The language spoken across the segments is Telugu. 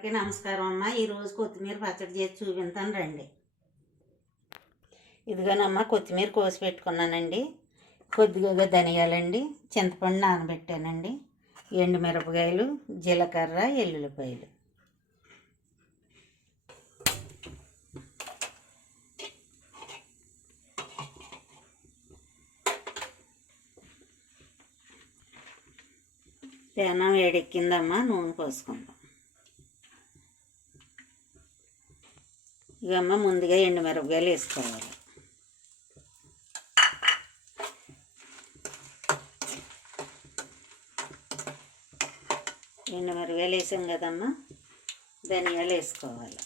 అందరికీ నమస్కారం అమ్మ. ఈరోజు కొత్తిమీర పచ్చడి చేసి చూపించాను రండి. ఇదిగోనమ్మ కొత్తిమీర కోసి పెట్టుకున్నానండి. కొద్దిగా ధనియాలండి చింతపండు నానబెట్టానండి ఎండుమిరపకాయలు జీలకర్ర ఎల్లుల్లిపాయలు. పేనం వేడెక్కిందమ్మా నూనె పోసుకుందాం. ఇవమ్మ ముందుగా ఎండు మిరపకాయలు వేసుకోవాలి. ఎండుమిరపకాయలు వేసాం కదమ్మా ధనియాలు వేసుకోవాలి.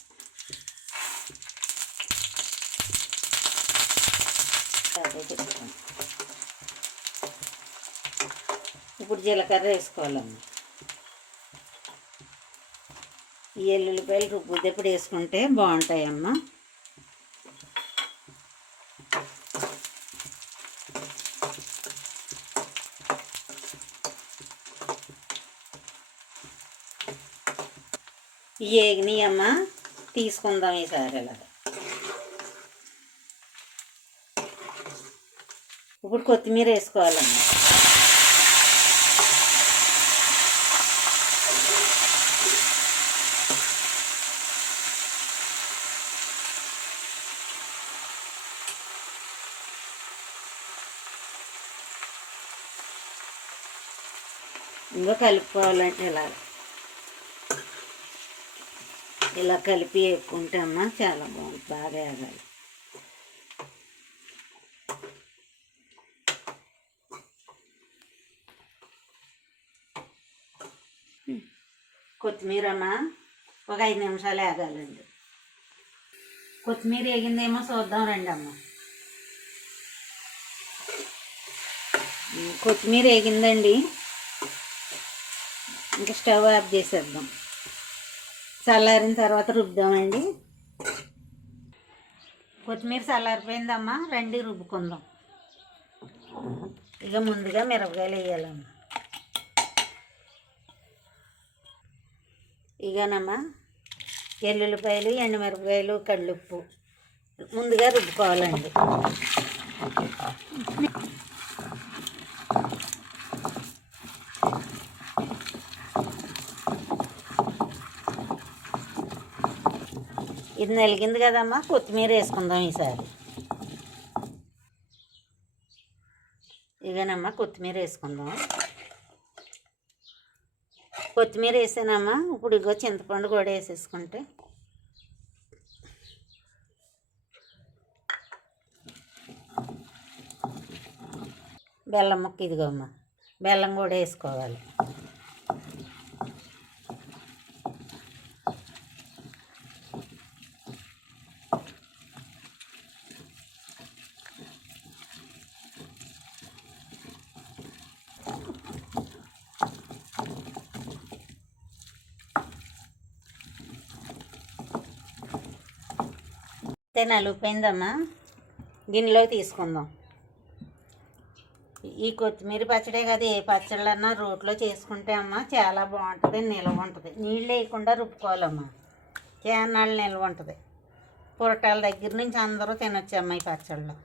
ఇప్పుడు జీలకర్ర వేసుకోవాలమ్మా. ఈ ఎల్లుల్లిపాయలు రుబ్బుదప్పుడు వేసుకుంటే బాగుంటాయమ్మా. ఈ ఏగినాయమ్మ తీసుకుందాం ఈసారి ఇలా ఇప్పుడు కొత్తిమీర వేసుకోవాలమ్మా. ఇంకా కలుపుకోవాలంటే ఇలా. ఇలా కలిపి వేపుకుంటే అమ్మ చాలా బాగుంది బాగా వేగాలి. కొత్తిమీర అమ్మ ఒక ఐదు నిమిషాలు వేగాలండి. కొత్తిమీర వేగిందేమో చూద్దాం రండి అమ్మ. కొత్తిమీర వేగిందండి. ఇంకా స్టవ్ ఆఫ్ చేసేద్దాం. చల్లారిన తర్వాత రుబ్బుదామండి. కొత్తిమీర చల్లారిపోయిందమ్మా రండి రుబ్బుకుందాం. ఇక ముందుగా మిరపకాయలు వేయాలమ్మా. ఇగనమ్మా ఎల్లుల్లిపాయలు ఎండుమిరపకాయలు కళ్ళుప్పు. ముందుగా రుబ్బుకోవాలండి. ఇది నలిగింది కదమ్మా? కొత్తిమీర వేసుకుందాం ఈసారి. ఇవేనమ్మా కొత్తిమీర వేసుకుందాం. కొత్తిమీర వేసానమ్మా ఇప్పుడు ఇగో చింతపండు కూడా వేసేసుకుంటే. బెల్లం ముక్క ఇదిగో అమ్మా బెల్లం కూడా వేసుకోవాలి. తెనాలు పోయిందమ్మా గిన్నెలో తీసుకుందాం. ఈ కొత్తిమీర పచ్చడే కదా ఏ పచ్చళ్ళన్నా రోట్లో చేసుకుంటే అమ్మ చాలా బాగుంటుంది నిల్వ ఉంటుంది. నీళ్ళు వేయకుండా రుబ్బుకోవాలమ్మా. చాన్నాళ్ళు నిల్వ ఉంటుంది. పురటాల దగ్గర నుంచి అందరూ తినొచ్చు అమ్మ ఈ పచ్చళ్ళు.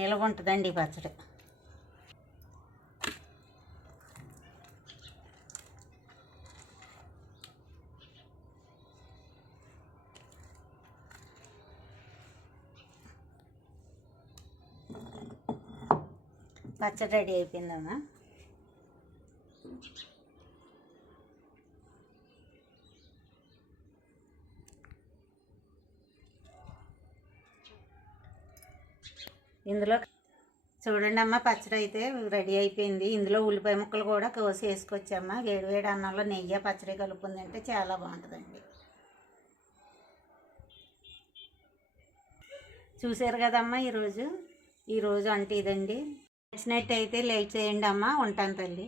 నిల్వ ఉంటుందండి ఈ పచ్చడి. పచ్చడి రెడీ అయిపోయిందమ్మా. ఇందులో చూడండి అమ్మ పచ్చడి అయితే రెడీ అయిపోయింది. ఇందులో ఉల్లిపాయ ముక్కలు కూడా కోసి వేసుకొచ్చమ్మా. వేడి వేడి అన్నంలో నెయ్యి పచ్చడి కలుపుకుందంటే చాలా బాగుంటుందండి. చూసారు కదమ్మా ఈరోజు? ఈరోజు అంటే ఇదండి. నచ్చినట్టయితే లైక్ చేయండి అమ్మ ఉంటాను తల్లి.